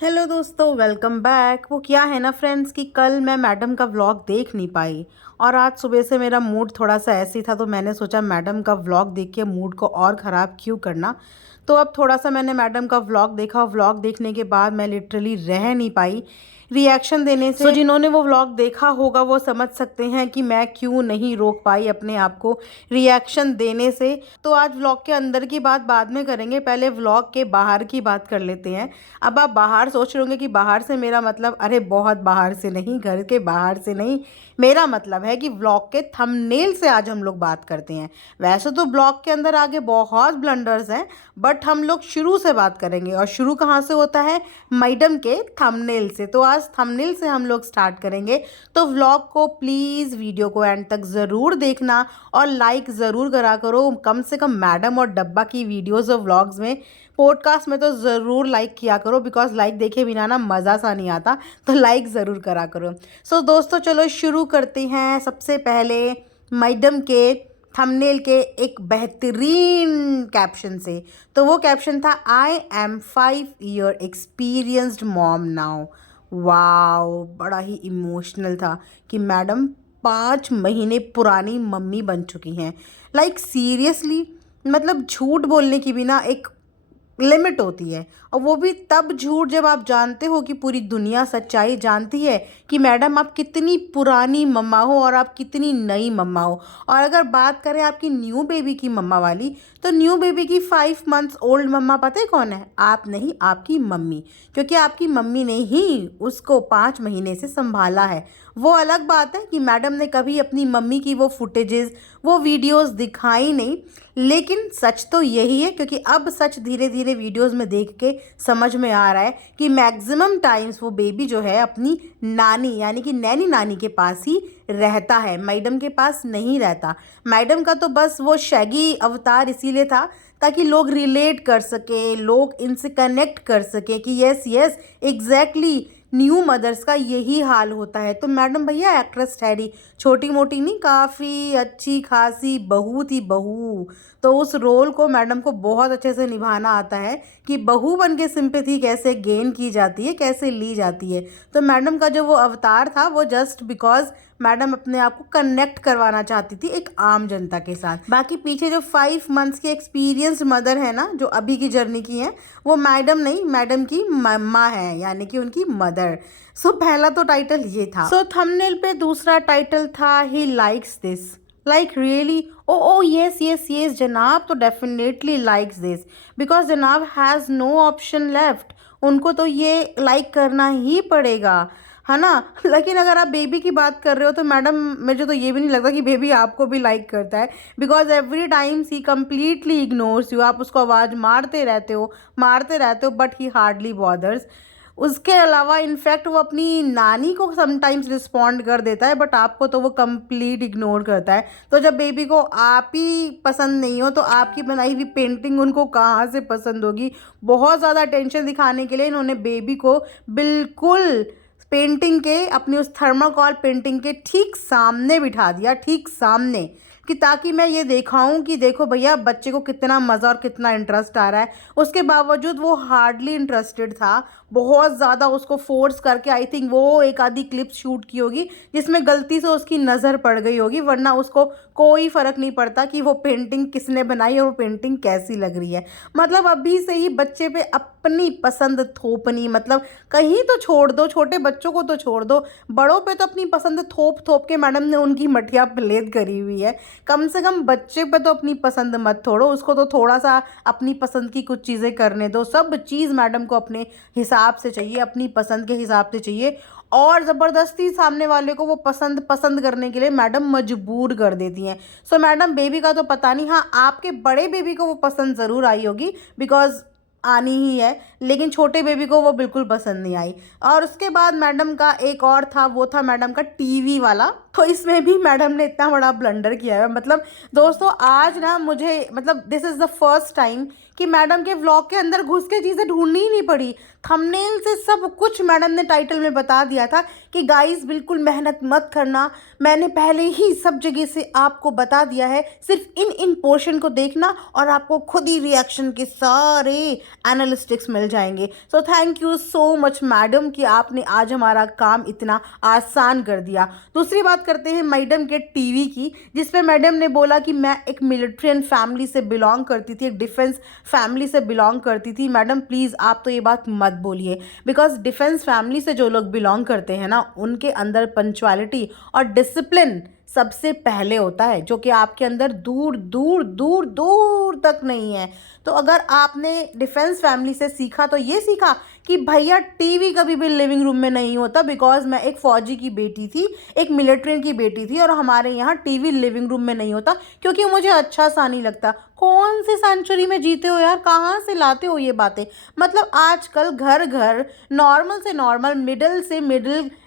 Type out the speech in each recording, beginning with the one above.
Hello दोस्तों, welcome back. वो क्या है ना फ्रेंड्स कि कल मैं मैडम का व्लॉग देख नहीं पाई और आज सुबह से मेरा मूड थोड़ा सा ऐसी था, तो मैंने सोचा मैडम का व्लॉग देख के मूड को और ख़राब क्यों करना। तो अब थोड़ा सा मैंने मैडम का व्लॉग देखा। व्लॉग देखने के बाद मैं लिटरली रह नहीं पाई रिएक्शन देने से। जिन्होंने वो व्लॉग देखा होगा वो समझ सकते हैं कि मैं क्यों नहीं रोक पाई अपने आप को रिएक्शन देने से। तो आज व्लॉग के अंदर की बात बाद में करेंगे, पहले व्लॉग के बाहर की बात कर लेते हैं। अब आप बाहर सोच रहे होंगे कि बाहर से मेरा मतलब अरे बहुत बाहर से नहीं, घर के बाहर से नहीं, मेरा मतलब है कि व्लॉग के थंबनेल से आज हम लोग बात करते हैं। वैसे तो ब्लॉग के अंदर आगे बहुत ब्लंडर्स हैं, बट हम लोग शुरू से बात करेंगे। और शुरू कहाँ से होता है? मैडम के थंबनेल से। तो आज थंबनेल से हम लोग स्टार्ट करेंगे। तो व्लॉग को प्लीज़ वीडियो को एंड तक ज़रूर देखना और लाइक ज़रूर करा करो। कम से कम मैडम और डब्बा की वीडियोज़ और व्लॉग्स में, पॉडकास्ट में तो ज़रूर लाइक किया करो, बिकॉज लाइक देखे बिना ना मज़ा सा नहीं आता। तो लाइक ज़रूर करा करो। सो दोस्तों चलो शुरू करते हैं। सबसे पहले मैडम के थंबनेल के एक बेहतरीन कैप्शन से। तो वो कैप्शन था, I am 5 year experienced mom now. Wow, बड़ा ही इमोशनल था कि मैडम 5 महीने पुरानी मम्मी बन चुकी हैं। लाइक सीरियसली, मतलब झूठ बोलने की भी ना एक लिमिट होती है। और वो भी तब झूठ जब आप जानते हो कि पूरी दुनिया सच्चाई जानती है कि मैडम आप कितनी पुरानी मम्मा हो और आप कितनी नई मम्मा हो। और अगर बात करें आपकी न्यू बेबी की मम्मा वाली, तो न्यू बेबी की 5 months ओल्ड मम्मा पता है कौन है? आप नहीं, आपकी मम्मी। क्योंकि आपकी मम्मी ने ही उसको 5 महीने से संभाला है। वो अलग बात है कि मैडम ने कभी अपनी मम्मी की वो फुटेजेस, वो वीडियोस दिखाई नहीं, लेकिन सच तो यही है। क्योंकि अब सच धीरे धीरे वीडियोस में देख के समझ में आ रहा है कि मैक्सिमम टाइम्स वो बेबी जो है अपनी नानी यानी कि नैनी नानी के पास ही रहता है, मैडम के पास नहीं रहता। मैडम का तो बस वो शैगी अवतार इसीलिए था ताकि लोग रिलेट कर सके, लोग इनसे कनेक्ट कर सके कि yes yes exactly new mothers का यही हाल होता है। तो मैडम भैया एक्ट्रेस ठहरी, छोटी मोटी नहीं, काफ़ी अच्छी खासी बहू थी, बहू। तो उस रोल को मैडम को बहुत अच्छे से निभाना आता है कि बहू बन के सिंपैथी कैसे गेन की जाती है, कैसे ली जाती है। तो मैडम का जो वो अवतार था वो जस्ट बिकॉज मैडम अपने आप को कनेक्ट करवाना चाहती थी एक आम जनता के साथ। बाकी पीछे जो 5 months की एक्सपीरियंस मदर है ना, जो अभी की जर्नी की है, वो मैडम नहीं, मैडम की मम्मा है, यानी कि उनकी मदर। सो पहला तो टाइटल ये था। सो थंबनेल पे दूसरा टाइटल था, he likes this. Like really? Oh oh yes yes yes, जनाब तो डेफिनेटली लाइक्स दिस बिकॉज जनाब हैज़ नो ऑप्शन लेफ्ट। उनको तो ये लाइक करना ही पड़ेगा, है ना। लेकिन अगर आप बेबी की बात कर रहे हो तो मैडम, मुझे तो ये भी नहीं लगता कि बेबी आपको भी लाइक करता है, because every time he completely ignores you. आप उसको आवाज़ मारते रहते हो, बट ही हार्डली बॉदर्स। उसके अलावा इनफैक्ट वो अपनी नानी को समटाइम्स रिस्पॉन्ड कर देता है, बट आपको तो वो कंप्लीट इग्नोर करता है। तो जब बेबी को आप ही पसंद नहीं हो तो आपकी बनाई हुई पेंटिंग उनको कहाँ से पसंद होगी। बहुत ज़्यादा टेंशन दिखाने के लिए इन्होंने बेबी को बिल्कुल पेंटिंग के, अपनी उस थर्माकोल पेंटिंग के ठीक सामने बिठा दिया, ठीक सामने, कि ताकि मैं ये दिखाऊं कि देखो भैया बच्चे को कितना मज़ा और कितना इंटरेस्ट आ रहा है। उसके बावजूद वो हार्डली इंटरेस्टेड था। बहुत ज़्यादा उसको फोर्स करके आई थिंक वो एक आधी क्लिप शूट की होगी जिसमें गलती से उसकी नज़र पड़ गई होगी, वरना उसको कोई फ़र्क नहीं पड़ता कि वो पेंटिंग किसने बनाई और वो पेंटिंग कैसी लग रही है। मतलब अभी से ही बच्चे पे अपनी पसंद थोपनी, मतलब कहीं तो छोड़ दो, छोटे बच्चों को तो छोड़ दो, बड़ों पे तो अपनी पसंद थोप थोप के मैडम ने उनकी मटिया प्लेद करी हुई है। कम से कम बच्चे पे तो अपनी पसंद मत छोड़ो, उसको तो थोड़ा सा अपनी पसंद की कुछ चीज़ें करने दो। सब चीज़ मैडम को अपने हिसाब से चाहिए, अपनी पसंद के हिसाब से चाहिए। और ज़बरदस्ती सामने वाले को वो पसंद करने के लिए मैडम मजबूर कर देती हैं। सो मैडम बेबी का तो पता नहीं, हाँ आपके बड़े बेबी को वो पसंद ज़रूर आई होगी, बिकॉज आनी ही है, लेकिन छोटे बेबी को वो बिल्कुल पसंद नहीं आई। और उसके बाद मैडम का एक और था, वो था मैडम का टीवी वाला तो इसमें भी मैडम ने इतना बड़ा ब्लंडर किया है। मतलब दोस्तों आज ना मुझे मतलब this is the first time कि मैडम के व्लॉग के अंदर घुस के चीज़ें ढूंढनी ही नहीं पड़ी। थंबनेल से सब कुछ मैडम ने टाइटल में बता दिया था कि गाइस बिल्कुल मेहनत मत करना, मैंने पहले ही सब जगह से आपको बता दिया है, सिर्फ इन पोर्शन को देखना और आपको खुद ही रिएक्शन के सारे एनालिस्टिक्स मिल जाएंगे। So thank you so much madam कि आपने आज हमारा काम इतना आसान कर दिया। दूसरी बात करते हैं मैडम के टीवी की, जिसपे मैडम ने बोला कि मैं एक मिलिट्रियन फैमिली से बिलोंग करती थी, एक डिफेंस फैमिली से बिलोंग करती थी। मैडम प्लीज़ आप तो ये बात मत बोलिए, बिकॉज डिफेंस फैमिली से जो लोग बिलोंग करते हैं ना उनके अंदर पंक्चुअलिटी और डिसिप्लिन सबसे पहले होता है, जो कि आपके अंदर दूर दूर दूर दूर तक नहीं है। तो अगर आपने डिफेंस फैमिली से सीखा तो ये सीखा कि भैया टीवी कभी भी लिविंग रूम में नहीं होता, बिकॉज मैं एक फ़ौजी की बेटी थी, एक मिलिट्री की बेटी थी, और हमारे यहाँ टीवी लिविंग रूम में नहीं होता क्योंकि मुझे अच्छा सा नहीं लगता। कौन सी सेंचुरी में जीते हो यार, कहाँ से लाते हो ये बातें। मतलब आजकल घर घर नॉर्मल से नॉर्मल, मिडिल से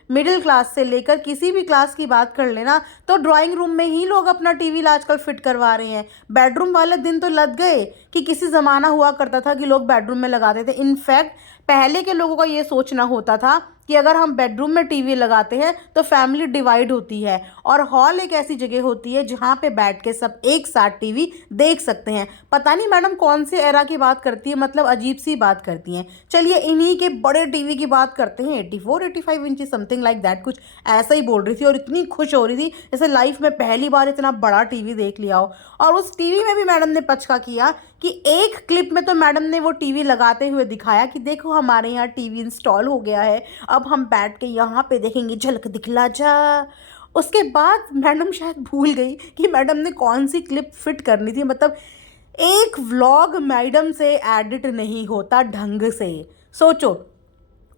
मिडिल क्लास से लेकर किसी भी क्लास की बात कर लेना तो ड्राइंग रूम में ही लोग अपना टीवी आजकल फिट करवा रहे हैं। बेडरूम वाले दिन तो लग गए कि किसी ज़माना हुआ करता था कि लोग बेडरूम में लगाते थे। इनफैक्ट पहले के लोगों का ये सोचना होता था कि अगर हम बेडरूम में टीवी लगाते हैं तो फैमिली डिवाइड होती है, और हॉल एक ऐसी जगह होती है जहाँ पे बैठ के सब एक साथ टीवी देख सकते हैं। पता नहीं मैडम कौन से एरा की बात करती है, मतलब अजीब सी बात करती हैं। चलिए इन्हीं के बड़े टीवी की बात करते हैं, 84-85 इंची समथिंग लाइक दैट, कुछ ऐसा ही बोल रही थी और इतनी खुश हो रही थी जैसे लाइफ में पहली बार इतना बड़ा टीवी देख लिया हो। और उस टीवी में भी मैडम ने पचका किया कि एक क्लिप में तो मैडम ने वो टीवी लगाते हुए दिखाया कि देखो हमारे यहाँ टीवी इंस्टॉल हो गया है, अब हम बैठ के यहाँ पे देखेंगे झलक दिखला जा। उसके बाद मैडम शायद भूल गई कि मैडम ने कौन सी क्लिप फिट करनी थी। मतलब एक व्लॉग मैडम से एडिट नहीं होता ढंग से, सोचो।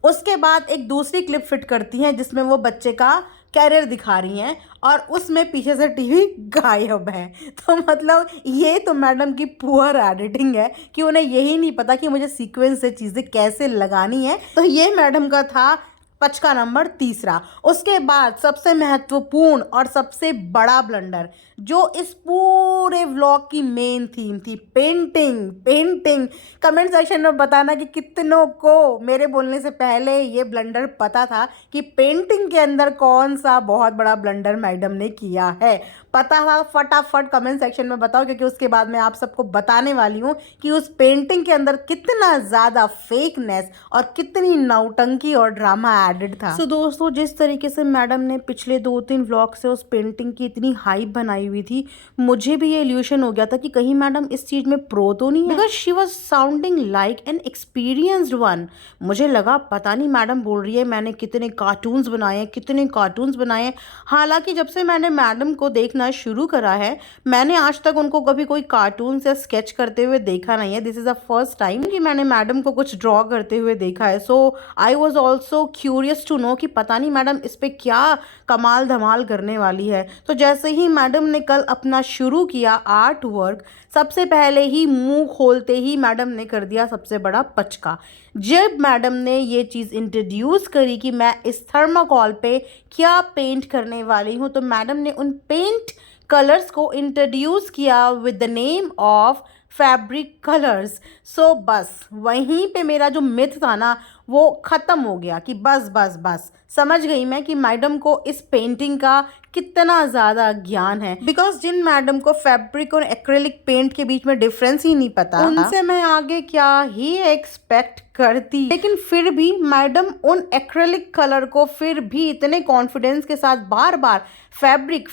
उसके बाद एक दूसरी क्लिप फिट करती हैं जिसमें वो बच्चे का कैरियर दिखा रही हैं और उसमें पीछे से टीवी गायब है। तो मतलब ये तो मैडम की पुअर एडिटिंग है कि उन्हें यही नहीं पता कि मुझे सीक्वेंस से चीज़ें कैसे लगानी है। तो ये मैडम का था पचका नंबर तीसरा। उसके बाद सबसे महत्वपूर्ण और सबसे बड़ा ब्लंडर जो इस पूरे व्लॉग की मेन थीम थी, पेंटिंग। कमेंट सेक्शन में बताना कि कितनों को मेरे बोलने से पहले ये ब्लंडर पता था कि पेंटिंग के अंदर कौन सा बहुत बड़ा ब्लंडर मैडम ने किया है। पता था फटाफट कमेंट सेक्शन में बताओ, क्योंकि उसके बाद मैं आप सबको बताने वाली हूँ कि उस पेंटिंग के अंदर कितना ज़्यादा फेकनेस और कितनी नौटंकी और ड्रामा एडिड था। सो दोस्तों जिस तरीके से मैडम ने पिछले 2-3 व्लॉग से उस पेंटिंग की इतनी हाइप बनाई हुई थी, मुझे भी ये इल्यूशन हो गया था कि कहीं मैडम इस चीज़ में प्रो तो नहीं है, because she was sounding like an experienced one. मुझे लगा पता नहीं मैडम बोल रही है मैंने कितने कार्टून्स बनाए हैं। हालांकि जब से मैंने मैडम को देखना शुरू करा है मैंने आज तक उनको कभी कोई कार्टून से स्केच करते हुए देखा नहीं है। This is the first time कि मैंने मैडम को कुछ ड्रॉ करते हुए देखा है। So I was also curious to know कि पता नहीं मैडम इस पर क्या कमाल धमाल करने वाली है। तो जैसे ही मैडम ने कल अपना शुरू किया आर्ट वर्क, सबसे पहले ही मुंह खोलते ही मैडम ने कर दिया सबसे बड़ा पचका। जब मैडम ने ये चीज़ इंट्रोड्यूस करी कि मैं इस थर्माकोल पे क्या पेंट करने वाली हूँ, तो मैडम ने उन पेंट कलर्स को इंट्रोड्यूस किया with the name of fabric colours. So बस वहीं पे मेरा जो मिथ था ना वो ख़त्म हो गया कि बस समझ गई मैं कि मैडम को इस पेंटिंग का कितना ज़्यादा ज्ञान है। बिकॉज जिन मैडम को फैब्रिक और एक्रेलिक पेंट के बीच में डिफरेंस ही नहीं पता, उनसे मैं आगे क्या ही एक्सपेक्ट करती। लेकिन फिर भी मैडम उन एक्रेलिक कलर को फिर भी इतने कॉन्फिडेंस के साथ बार बार फैब्रिक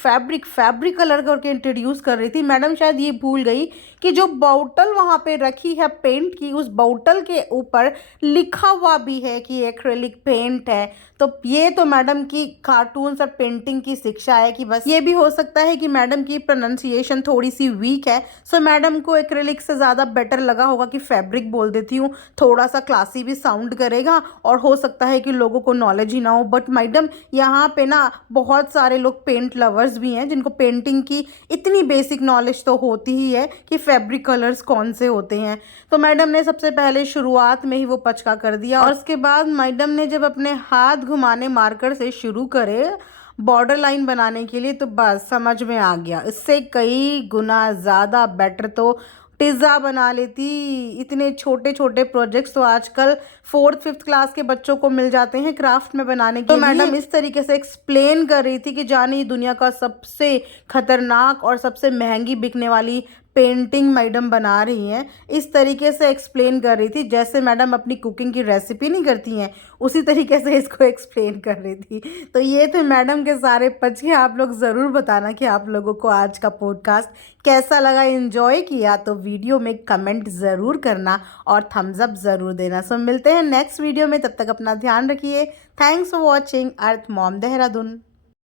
कलर करके इंट्रोड्यूस कर रही थी। मैडम शायद ये भूल गई कि जो बोतल वहाँ पे रखी है पेंट की, उस बोतल के ऊपर लिखा हुआ भी है कि एक्रेलिक पेंट है। तो ये तो मैडम की कार्टून्स और पेंटिंग की शिक्षा है कि बस ये भी हो सकता है कि मैडम की प्रोनाउंसिएशन थोड़ी सी वीक है। सो मैडम को एक्रेलिक से ज़्यादा बेटर लगा होगा कि फैब्रिक बोल देती हूँ, थोड़ा सा क्लासी भी साउंड करेगा और हो सकता है कि लोगों को नॉलेज ही ना हो। बट मैडम यहाँ पे ना बहुत सारे लोग पेंट लवर्स भी हैं जिनको पेंटिंग की इतनी बेसिक नॉलेज तो होती ही है कि फैब्रिक कलर्स कौन से होते हैं। तो मैडम ने सबसे पहले शुरुआत में ही वो पचका कर दिया और उसके बाद मैडम ने जब अपने हाथ घुमाने मार्कर से शुरू करे, बॉर्डर लाइन बनाने के लिए, तो बस समझ में आ गया, इससे कई गुना ज़्यादा बेटर तो पिज़्ज़ा बना लेती। इतने छोटे छोटे प्रोजेक्ट्स तो आजकल 4th 5th क्लास के बच्चों को मिल जाते हैं क्राफ्ट में बनाने के लिए। तो मैडम इस तरीके से एक्सप्लेन कर रही थी कि जानिए दुनिया का सबसे खतरनाक और सबसे महंगी बिकने वाली पेंटिंग मैडम बना रही हैं। इस तरीके से एक्सप्लेन कर रही थी जैसे मैडम अपनी कुकिंग की रेसिपी नहीं करती हैं, उसी तरीके से इसको एक्सप्लेन कर रही थी। तो ये थे मैडम के सारे पचके। आप लोग ज़रूर बताना कि आप लोगों को आज का पॉडकास्ट कैसा लगा, एंजॉय किया तो वीडियो में कमेंट ज़रूर करना और थम्स अप ज़रूर देना। सो मिलते हैं नेक्स्ट वीडियो में, तब तक अपना ध्यान रखिए। Thanks for watching earth mom Dehradun.